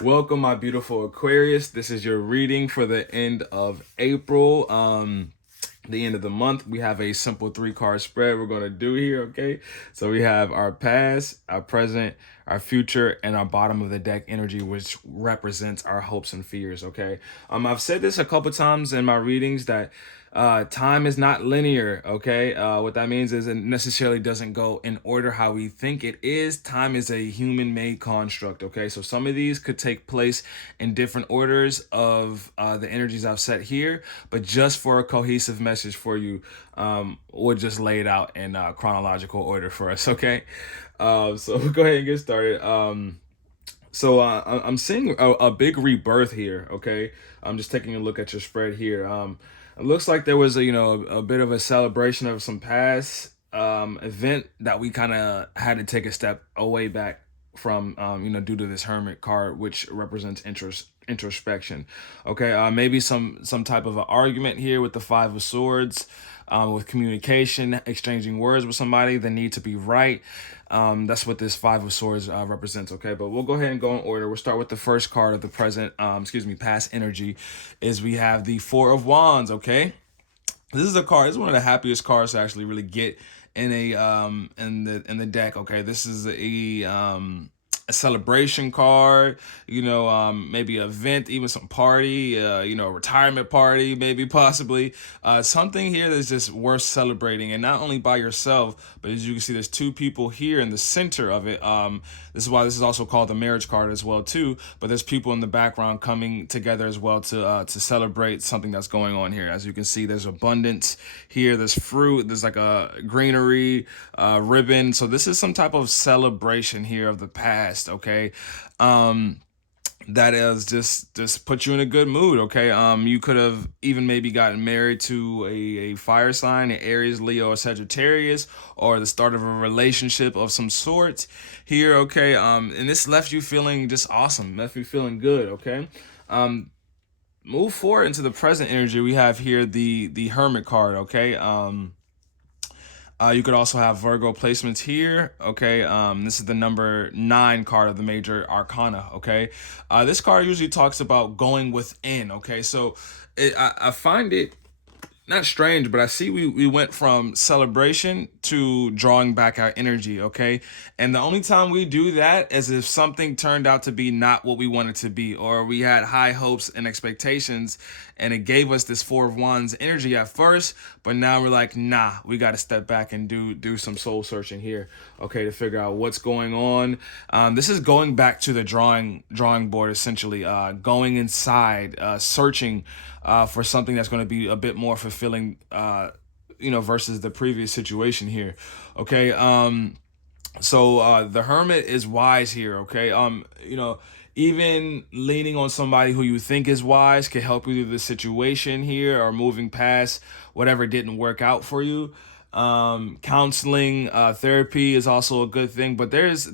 Welcome, my beautiful Aquarius. This is your reading for the end of April. The end of the month. We have a simple 3-card spread we're going to do here, okay? So we have our past, our present, our future, and our bottom of the deck energy, which represents our hopes and fears, okay? I've said this a couple times in my readings that time is not linear, okay? What that means is it necessarily doesn't go in order how we think it is. Time is a human-made construct, okay? So some of these could take place in different orders of the energies I've set here, but just for a cohesive message for you, we'll just lay it out in chronological order for us, okay? So we'll go ahead and get started. I'm seeing a big rebirth here, okay? I'm just taking a look at your spread here. It looks like there was a bit of a celebration of some past event that we kind of had to take a step away back from, due to this Hermit card, which represents introspection. Okay, maybe some type of an argument here with the Five of Swords, with communication, exchanging words with somebody, the need to be right. That's what this Five of Swords represents, okay? But we'll go ahead and go in order. We'll start with the first card of the present, past energy, is we have the Four of Wands, okay? This is a card. This is one of the happiest cards to actually really get in the deck, okay? This is a celebration card, maybe an event, even some party, a retirement party, maybe possibly something here that's just worth celebrating, and not only by yourself, but as you can see, there's two people here in the center of it. This is why this is also called the marriage card as well too. But there's people in the background coming together as well to celebrate something that's going on here. As you can see, there's abundance here. There's fruit. There's like a greenery, ribbon. So this is some type of celebration here of the past. Okay. That is just put you in a good mood, okay? You could have even maybe gotten married to a fire sign, an Aries, Leo, or Sagittarius, or the start of a relationship of some sort here, okay? And this left you feeling just awesome, left you feeling good, okay? Move forward into the present energy. We have here the Hermit card, okay? You could also have Virgo placements here. Okay, this is the number 9 card of the major arcana. Okay, this card usually talks about going within. Okay, so I find it not strange, but I see we went from celebration to drawing back our energy, okay? And the only time we do that is if something turned out to be not what we wanted to be, or we had high hopes and expectations, and it gave us this Four of Wands energy at first, but now we're like, nah, we got to step back and do some soul searching here, okay, to figure out what's going on. This is going back to the drawing board, essentially, going inside, searching for something that's going to be a bit more fulfilling, versus the previous situation here. Okay. So the Hermit is wise here. Okay. Even leaning on somebody who you think is wise can help you through the situation here, or moving past whatever didn't work out for you. Counseling, therapy is also a good thing, but there's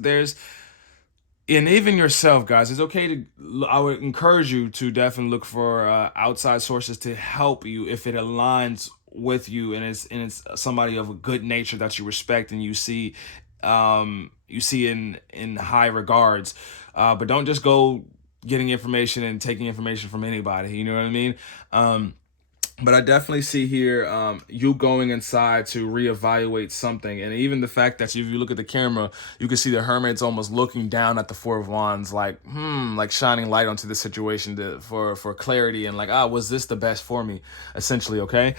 and even yourself, guys, it's okay to, I would encourage you to definitely look for outside sources to help you if it aligns with you, and it's somebody of a good nature that you respect and you see in high regards. But don't just go getting information and taking information from anybody, you know what I mean? But I definitely see here you going inside to reevaluate something. And even the fact that if you look at the camera, you can see the Hermit's almost looking down at the Four of Wands, like shining light onto the situation for clarity, and like, was this the best for me, essentially, okay?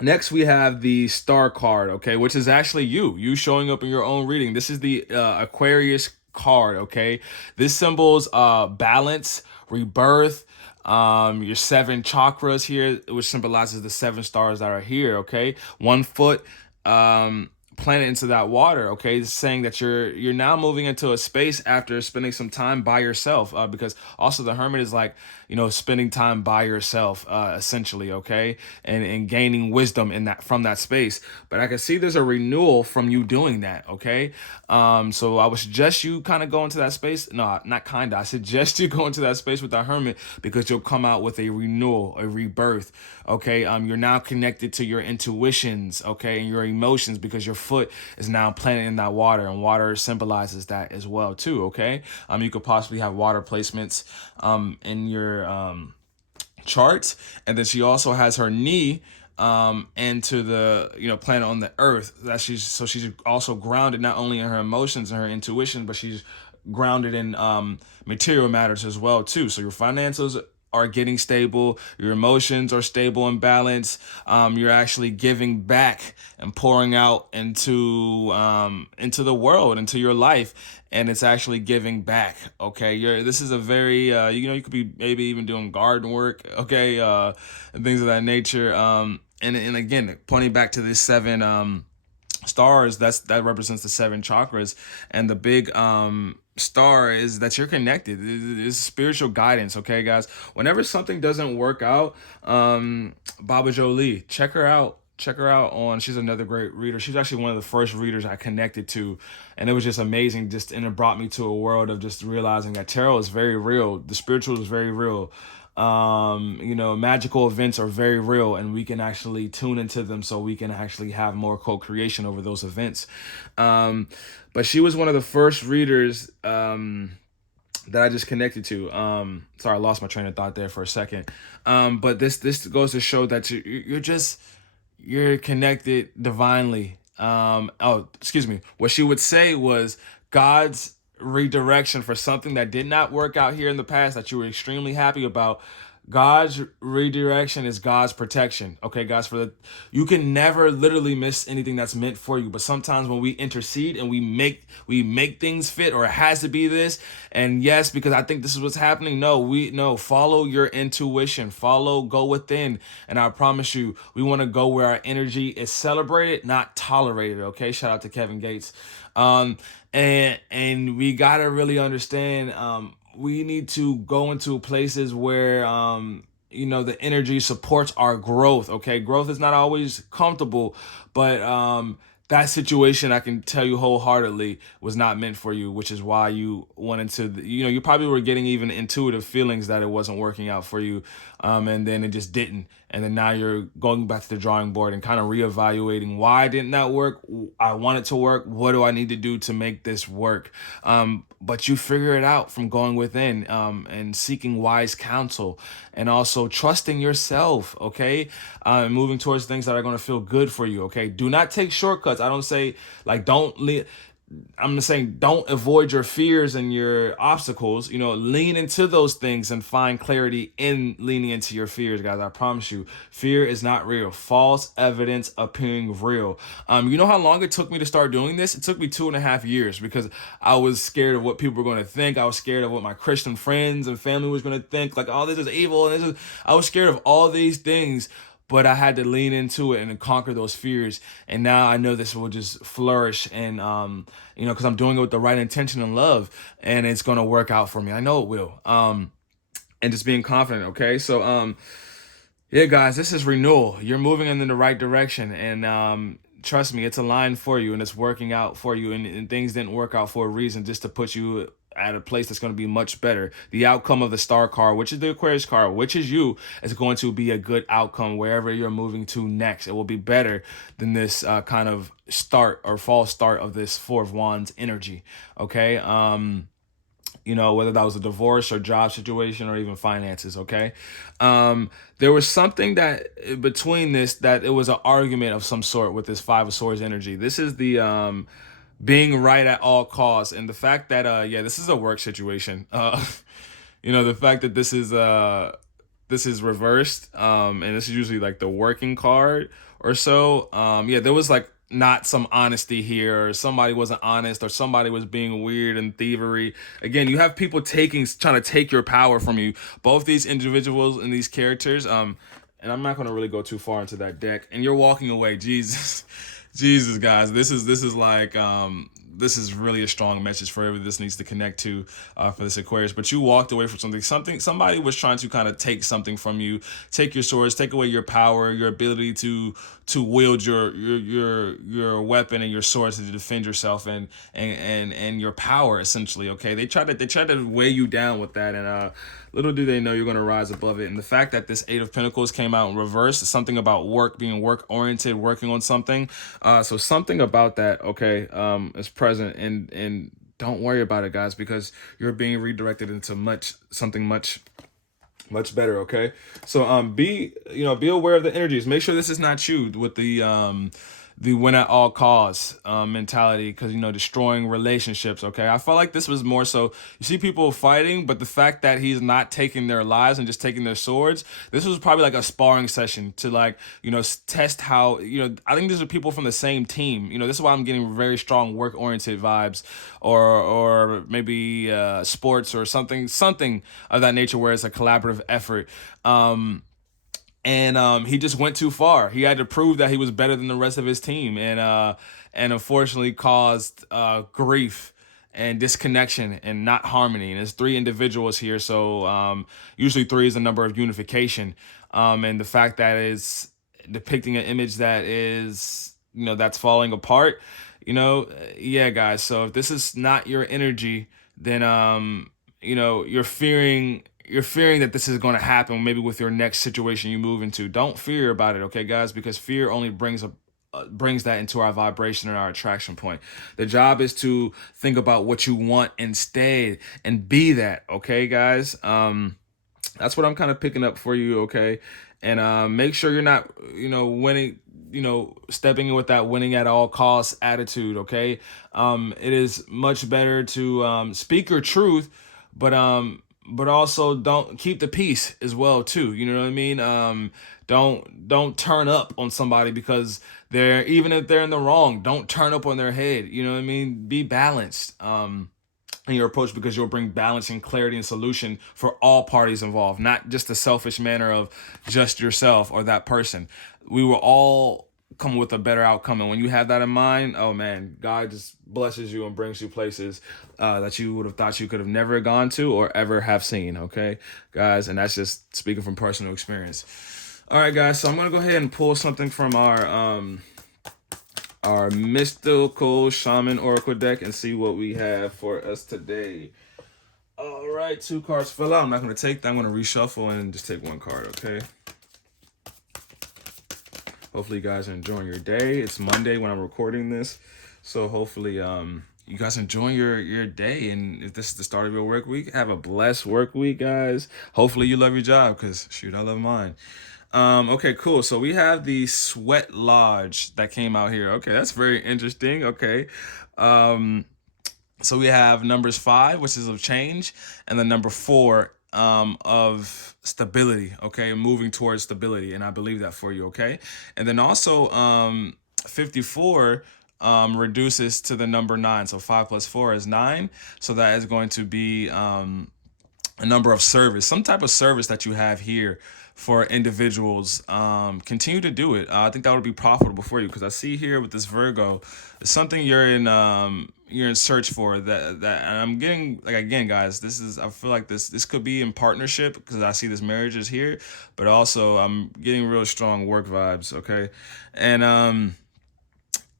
Next, we have the Star card, okay, which is actually you showing up in your own reading. This is the Aquarius card, okay? This symbols balance, rebirth, your 7 chakras here, which symbolizes the 7 stars that are here, okay? 1 foot planet into that water, okay? It's saying that you're now moving into a space after spending some time by yourself, because also the Hermit is like, spending time by yourself, essentially, okay? And gaining wisdom in that, from that space. But I can see there's a renewal from you doing that, okay? So I would suggest you kind of go into that space. No, not kind of. I suggest you go into that space with the Hermit, because you'll come out with a renewal, a rebirth, okay? You're now connected to your intuitions, okay? And your emotions, because you're foot is now planted in that water, and water symbolizes that as well too. Okay, you could possibly have water placements in your charts. And then she also has her knee into the planet on the earth, that she's also grounded not only in her emotions and her intuition, but she's grounded in material matters as well too. So your finances are getting stable, your emotions are stable and balanced. You're actually giving back and pouring out into the world, into your life, and it's actually giving back. Okay, this is a very you could be maybe even doing garden work, okay, and things of that nature. And again, pointing back to this seven stars, that represents the seven chakras, and the big star is that you're connected. It's spiritual guidance. Okay, guys, whenever something doesn't work out, Baba Jolie, check her out on, she's another great reader. She's actually one of the first readers I connected to, and it was just amazing, and it brought me to a world of just realizing that tarot is very real, the spiritual is very real. Magical events are very real, and we can actually tune into them so we can actually have more co-creation over those events. But she was one of the first readers that I just connected to. Sorry, I lost my train of thought there for a second. But this goes to show that you're connected divinely. Excuse me. What she would say was God's redirection for something that did not work out here in the past that you were extremely happy about. God's redirection is God's protection. Okay, guys, you can never literally miss anything that's meant for you. But sometimes when we intercede and we make things fit, or it has to be this, and yes, because I think this is what's happening. No, follow your intuition. Go within. And I promise you, we want to go where our energy is celebrated, not tolerated. Okay, shout out to Kevin Gates. And we gotta really understand, we need to go into places where the energy supports our growth. Okay, growth is not always comfortable, but that situation, I can tell you wholeheartedly, was not meant for you, which is why you wanted to, you probably were getting even intuitive feelings that it wasn't working out for you, and then it just didn't. And then now you're going back to the drawing board and kind of reevaluating, why didn't that work? I want it to work. What do I need to do to make this work? But you figure it out from going within, and seeking wise counsel, and also trusting yourself, okay? Moving towards things that are going to feel good for you, okay? Do not take shortcuts. I don't say, I'm just saying, don't avoid your fears and your obstacles. Lean into those things and find clarity in leaning into your fears, guys. I promise you, fear is not real. False evidence appearing real. You know how long it took me to start doing this? It took me 2.5 years, because I was scared of what people were going to think. I was scared of what my Christian friends and family was going to think. Like, oh, this is evil. And I was scared of all these things. But I had to lean into it and conquer those fears. And now I know this will just flourish, and, because I'm doing it with the right intention and love, and it's going to work out for me. I know it will. And just being confident. Okay. So, yeah, guys, this is renewal. You're moving in the right direction, and, trust me, it's aligned for you, and it's working out for you. And things didn't work out for a reason, just to put you at a place that's going to be much better. The outcome of the star card, which is the Aquarius card, which is you, is going to be a good outcome wherever you're moving to next. It will be better than this kind of start or false start of this Four of Wands energy. Okay. Whether that was a divorce or job situation or even finances. Okay. There was something that between this, that it was an argument of some sort with this Five of Swords energy. This is the, being right at all costs, and the fact that this is a work situation. The fact that this is reversed, and this is usually like the working card or so. There was like not some honesty here, or somebody wasn't honest, or somebody was being weird and thievery. Again, you have people trying to take your power from you. Both these individuals and these characters, and I'm not going to really go too far into that deck, and you're walking away. Jesus. Jesus, guys, this is like this is really a strong message for whoever this needs to connect to, for this Aquarius. But you walked away from somebody was trying to kind of take something from you, take your swords, take away your power, your ability to wield your weapon and your swords to defend yourself, and your power, essentially. Okay, they tried to weigh you down with that, and little do they know you're going to rise above it. And the fact that this Eight of Pentacles came out in reverse is something about work, being work oriented, working on something. So something about that, okay, is present, and don't worry about it, guys, because you're being redirected into something much better. Okay, so be aware of the energies. Make sure this is not you with the win at all costs mentality, because destroying relationships. Okay, I felt like this was more so, you see people fighting, but the fact that he's not taking their lives and just taking their swords, this was probably like a sparring session to, like, test how, I think these are people from the same team. This is why I'm getting very strong work oriented vibes, or maybe sports or something of that nature, where it's a collaborative effort. And he just went too far. He had to prove that he was better than the rest of his team, and unfortunately caused grief and disconnection and not harmony. And there's three individuals here, so usually three is the number of unification, and the fact that is depicting an image that is, that's falling apart. Yeah, guys. So if this is not your energy, then you're fearing that this is going to happen, maybe with your next situation you move into. Don't fear about it, okay, guys, because fear only brings that into our vibration and our attraction point. The job is to think about what you want instead and be that, okay, guys. That's what I'm kind of picking up for you, okay? And make sure you're not, winning, stepping in with that winning at all costs attitude, okay? It is much better to speak your truth, but also don't keep the peace as well too. You know what I mean? Don't turn up on somebody because even if they're in the wrong, don't turn up on their head. You know what I mean? Be balanced in your approach, because you'll bring balance and clarity and solution for all parties involved, not just the selfish manner of just yourself or that person. We will all come with a better outcome, and when you have that in mind, oh man, God just blesses you and brings you places that you would have thought you could have never gone to or ever have seen. Okay, guys, and that's just speaking from personal experience. All right, guys, so I'm gonna go ahead and pull something from our mystical shaman oracle deck and see what we have for us today. All right, 2 cards fell out. I'm not gonna take that. I'm gonna reshuffle and just take 1 card. Okay. Hopefully you guys are enjoying your day. It's Monday when I'm recording this, so hopefully you guys enjoying your day. And if this is the start of your work week, have a blessed work week, guys. Hopefully you love your job, because shoot, I love mine. Okay, cool. So we have the Sweat Lodge that came out here. Okay, that's very interesting. Okay. So we have numbers 5, which is of change, and the number 4 of stability. Okay, moving towards stability, and I believe that for you. Okay, and then also 54 reduces to the number 9. So 5 plus 4 is 9. So that is going to be a number of service, some type of service that you have here for individuals. Continue to do it. I think that would be profitable for you, because I see here with this Virgo, it's something you're in search for, and I'm getting, like, again, guys, I feel like this could be in partnership, because I see this marriage is here, but also I'm getting real strong work vibes. Okay. And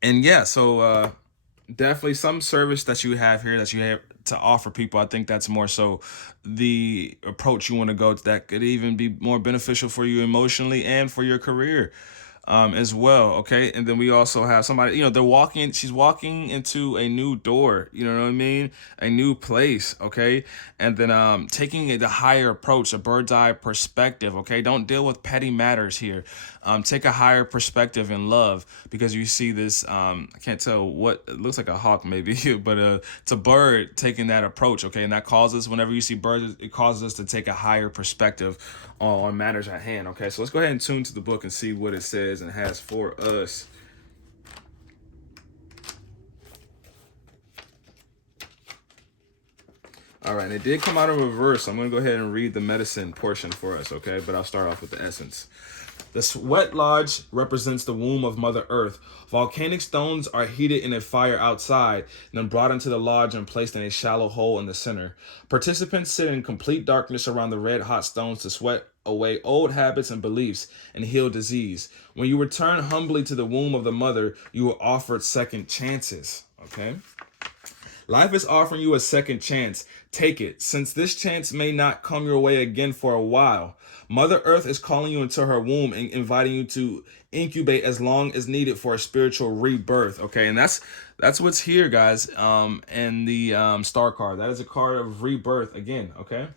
yeah, so definitely some service that you have here that you have to offer people. I think that's more so the approach you want to go to, that could even be more beneficial for you emotionally and for your career as well. Okay, and then we also have somebody, she's walking into a new door, you know what I mean, a new place. Okay, and then taking the higher approach, a bird's eye perspective. Okay, don't deal with petty matters here. Take a higher perspective in love, because you see this, I can't tell what it looks like, a hawk maybe, but it's a bird taking that approach. Okay, and that causes, whenever you see birds, it causes us to take a higher perspective on matters at hand. Okay, so let's go ahead and tune to the book and see what it says and has for us. All right, and it did come out in reverse. So I'm going to go ahead and read the medicine portion for us, okay? But I'll start off with the essence. The sweat lodge represents the womb of Mother Earth. Volcanic stones are heated in a fire outside, then brought into the lodge and placed in a shallow hole in the center. Participants sit in complete darkness around the red-hot stones to sweat away old habits and beliefs and heal disease. When you return humbly to the womb of the mother, you are offered second chances, okay? Life is offering you a second chance. Take it, since this chance may not come your way again for a while. Mother Earth is calling you into her womb and inviting you to incubate as long as needed for a spiritual rebirth. Okay, and that's what's here, guys. And the star card. That is a card of rebirth again. Okay.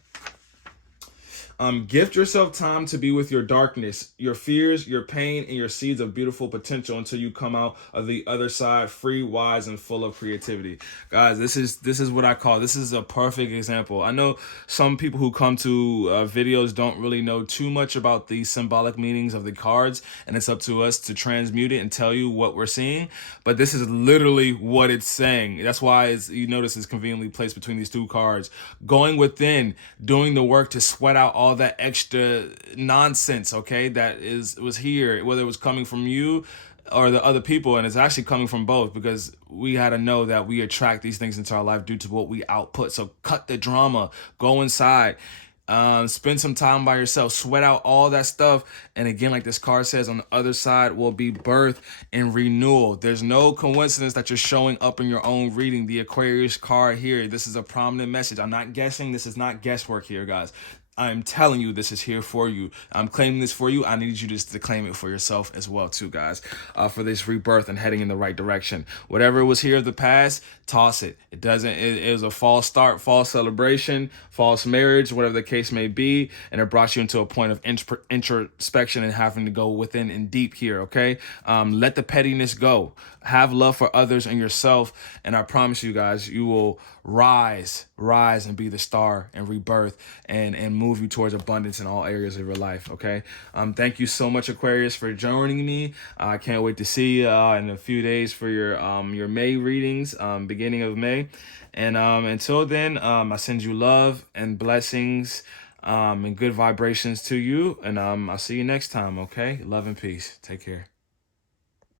Gift yourself time to be with your darkness, your fears, your pain, and your seeds of beautiful potential until you come out of the other side free, wise, and full of creativity. Guys, this is what I call, this is a perfect example. I know some people who come to videos don't really know too much about the symbolic meanings of the cards, and it's up to us to transmute it and tell you what we're seeing. But this is literally what it's saying. That's why you notice it's conveniently placed between these two cards. Going within, doing the work to sweat out all that extra nonsense, okay, that was here, whether it was coming from you or the other people, and it's actually coming from both, because we had to know that we attract these things into our life due to what we output. So cut the drama, go inside, spend some time by yourself, sweat out all that stuff, and again, like this card says, on the other side will be birth and renewal. There's no coincidence that you're showing up in your own reading. The Aquarius card here, this is a prominent message. I'm not guessing. This is not guesswork here, guys. I'm telling you, this is here for you. I'm claiming this for you. I need you just to claim it for yourself as well, too, guys, for this rebirth and heading in the right direction. Whatever was here of the past, toss it. It doesn't. It was a false start, false celebration, false marriage, whatever the case may be, and it brought you into a point of introspection and having to go within and deep here. Okay, let the pettiness go. Have love for others and yourself, and I promise you guys, you will rise and be the star and rebirth and move you towards abundance in all areas of your life. Okay. Thank you so much, Aquarius, for joining me. I can't wait to see you in a few days for your May readings, beginning of May. And until then, I send you love and blessings and good vibrations to you. And I'll see you next time. Okay. Love and peace. Take care.